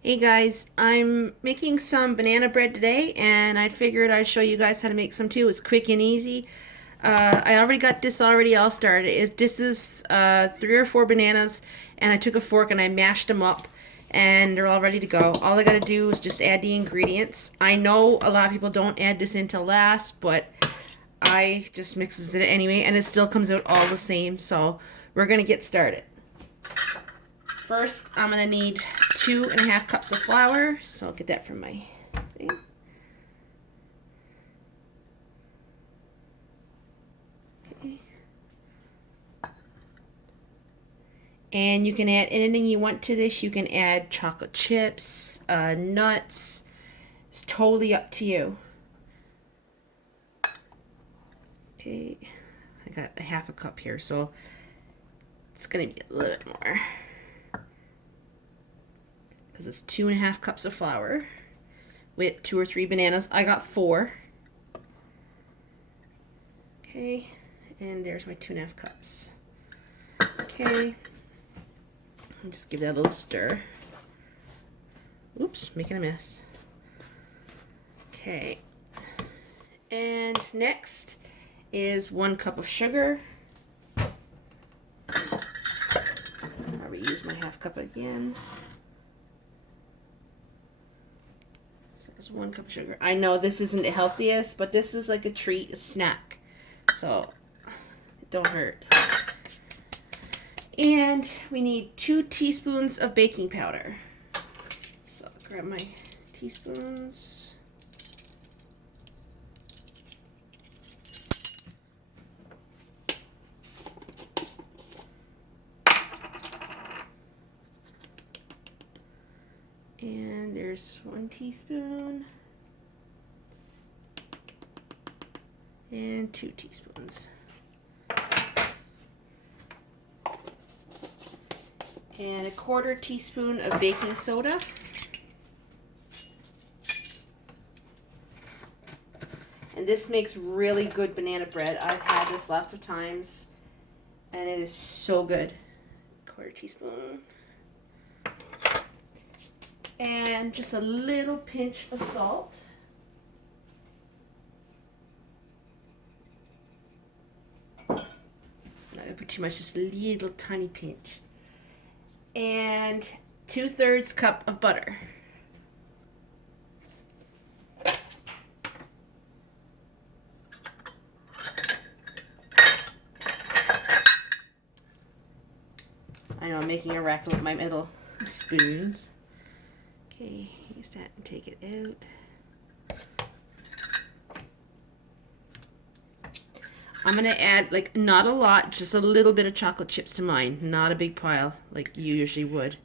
Hey guys, I'm making some banana bread today, and I figured I'd show you guys how to make some too. It's quick and easy. I already got this already all started. This is 3 or 4 bananas, and I took a fork and I mashed them up, and they're all ready to go. All I gotta do is just add the ingredients. I know a lot of people don't add this in till last, but I just mixes it anyway, and it still comes out all the same. So we're gonna get started. First, I'm gonna need 2.5 cups of flour. So I'll get that from my thing. Okay. And you can add anything you want to this. You can add chocolate chips, nuts. It's totally up to you. Okay, I got a half a cup here, so it's gonna be a little bit more because it's 2.5 cups of flour with 2 or 3 bananas. I got 4. Okay, and there's my 2.5 cups. Okay, and just give that a little stir. Oops, making a mess. Okay, and next is 1 cup of sugar. I'll reuse my half cup again. So it's 1 cup of sugar. I know this isn't the healthiest, but this is like a treat, a snack. So it don't hurt. And we need 2 teaspoons of baking powder. So I'll grab my teaspoons. And there's 1 teaspoon. And 2 teaspoons. And a 1/4 teaspoon of baking soda. And this makes really good banana bread. I've had this lots of times, and it is so good. 1/4 teaspoon. And just a little pinch of salt. Not gonna put too much, just a little tiny pinch. And 2/3 cup of butter. I know I'm making a racket with my middle spoons. Okay, use that and take it out. I'm gonna add, like, not a lot, just a little bit of chocolate chips to mine. Not a big pile like you usually would.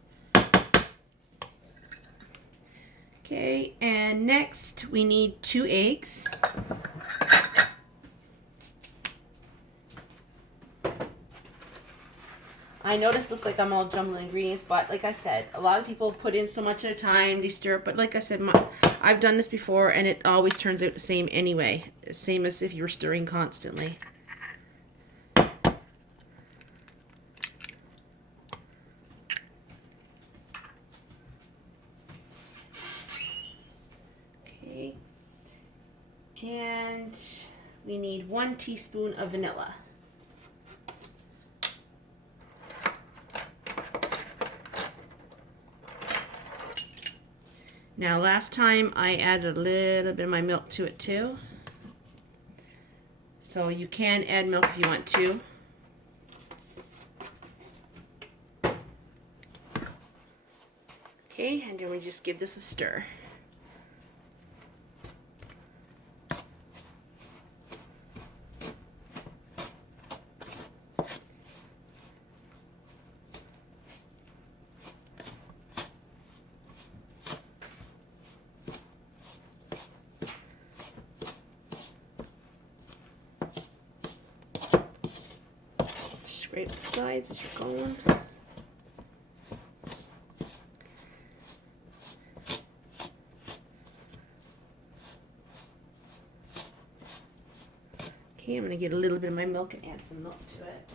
Okay, and next we need 2 eggs. I know this looks like I'm all jumbling ingredients, but like I said, a lot of people put in so much at a time, they stir it, but like I said, I've done this before and it always turns out the same anyway. Same as if you were stirring constantly. Okay. And we need 1 teaspoon of vanilla. Now last time I added a little bit of my milk to it too. So you can add milk if you want to. Okay, and then we just give this a stir. Scrape the sides as you're going. Okay, I'm going to get a little bit of my milk and add some milk to it.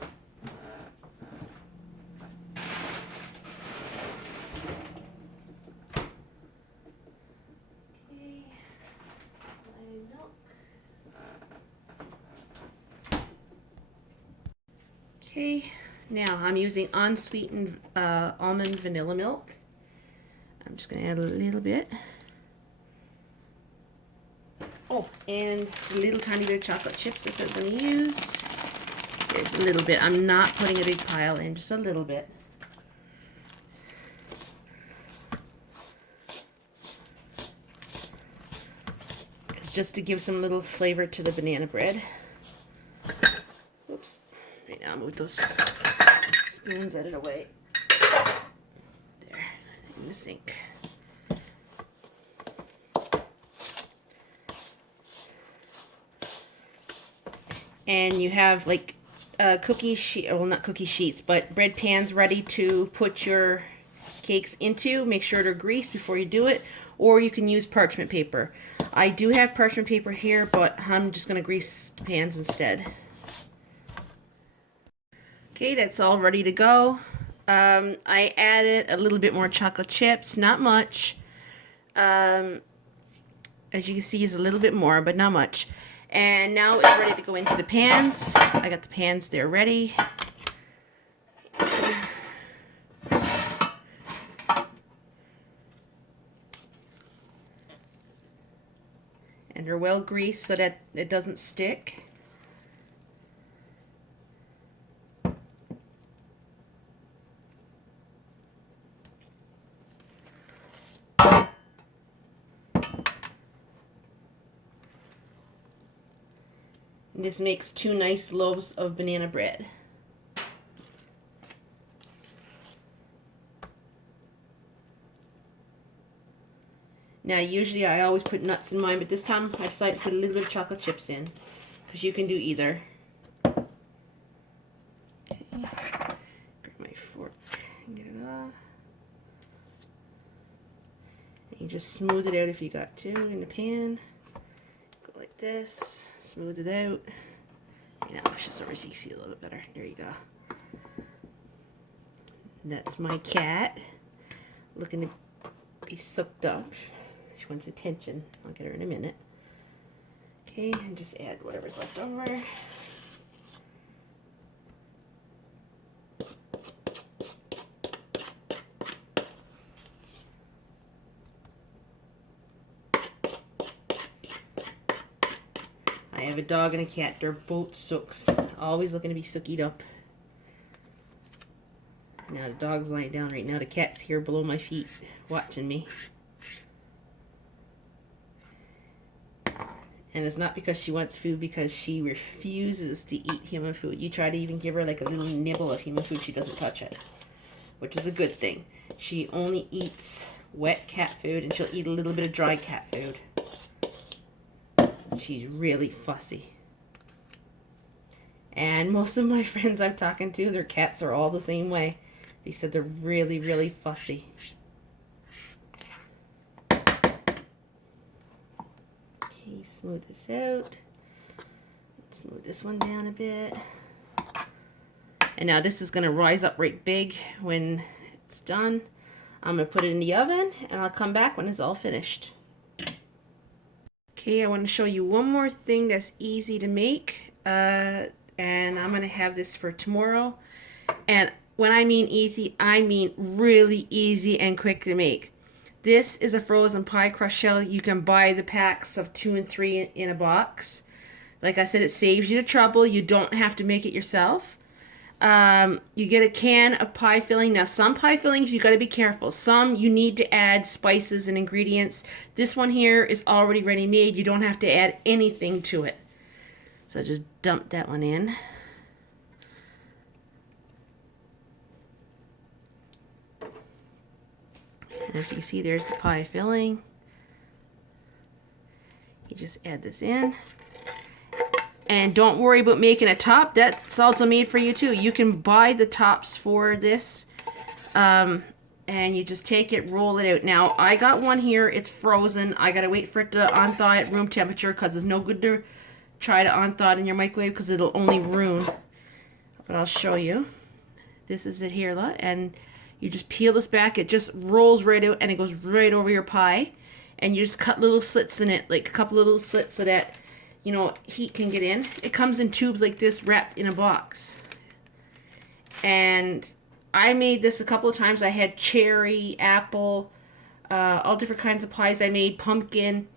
Okay, now I'm using unsweetened almond vanilla milk. I'm just going to add a little bit. Oh, and a little tiny bit of chocolate chips as I'm going to use. There's a little bit. I'm not putting a big pile in, just a little bit. It's just to give some little flavor to the banana bread. Oops. Right now, I'll move those spoons out of the way. There, in the sink. And you have like cookie sheet, well, not cookie sheets, but bread pans ready to put your cakes into. Make sure they're greased before you do it, or you can use parchment paper. I do have parchment paper here, but I'm just gonna grease the pans instead. Okay, that's all ready to go. I added a little bit more chocolate chips, not much. As you can see, is a little bit more, but not much. And now it's ready to go into the pans. I got the pans there ready. And they're well greased so that it doesn't stick. This makes 2 nice loaves of banana bread. Now, usually I always put nuts in mine, but this time I decided to put a little bit of chocolate chips in, because you can do either. Okay. Grab my fork and get it off. And you just smooth it out if you got to in the pan. Go like this, smooth it out. Now push this over so you can see a little bit better. There you go. That's my cat, looking to be soaked up. She wants attention. I'll get her in a minute. Okay, and just add whatever's left over. I have a dog and a cat. They're both sooks. Always looking to be sookied up. Now the dog's lying down right now. The cat's here below my feet watching me. And it's not because she wants food, because she refuses to eat human food. You try to even give her like a little nibble of human food, she doesn't touch it, which is a good thing. She only eats wet cat food, and she'll eat a little bit of dry cat food. She's really fussy. And most of my friends I'm talking to, their cats are all the same way. They said they're really, really fussy. Okay, smooth this out. Smooth this one down a bit. And now this is going to rise up right big when it's done. I'm going to put it in the oven, and I'll come back when it's all finished. Okay, I want to show you one more thing that's easy to make. And I'm going to have this for tomorrow. And when I mean easy, I mean really easy and quick to make. This is a frozen pie crust shell. You can buy the packs of 2 and 3 in a box. Like I said, it saves you the trouble. You don't have to make it yourself. You get a can of pie filling. Now, some pie fillings, you got to be careful. Some you need to add spices and ingredients. This one here is already ready made. You don't have to add anything to it. So just dump that one in. And as you can see, there's the pie filling. You just add this in. And don't worry about making a top. That's also made for you too. You can buy the tops for this. And you just take it, roll it out. Now, I got one here. It's frozen. I got to wait for it to unthaw at room temperature, because it's no good to try to unthaw it in your microwave, because it'll only ruin. But I'll show you. This is it here, and you just peel this back. It just rolls right out, and it goes right over your pie. And you just cut little slits in it, like a couple of little slits, so that, you know, heat can get in. It comes in tubes like this, wrapped in a box. And I made this a couple of times. I had cherry, apple, all different kinds of pies. I made pumpkin,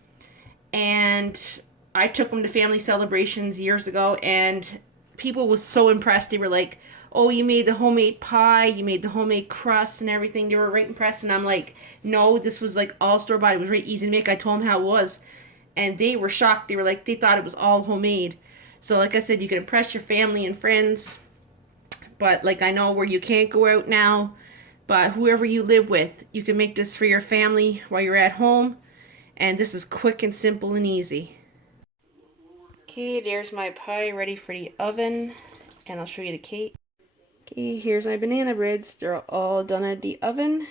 and I took them to family celebrations years ago, and people was so impressed. They were like, "Oh, you made the homemade pie, you made the homemade crust and everything." They were right impressed, and I'm like, "No, this was like all store bought. It was right easy to make." I told them how it was, and they were shocked. They were like, they thought it was all homemade. So, like I said, you can impress your family and friends, but like I know where you can't go out now, but whoever you live with, you can make this for your family while you're at home, and this is quick and simple and easy. Okay, there's my pie ready for the oven, and I'll show you the cake. Okay, here's my banana breads. They're all done at the oven.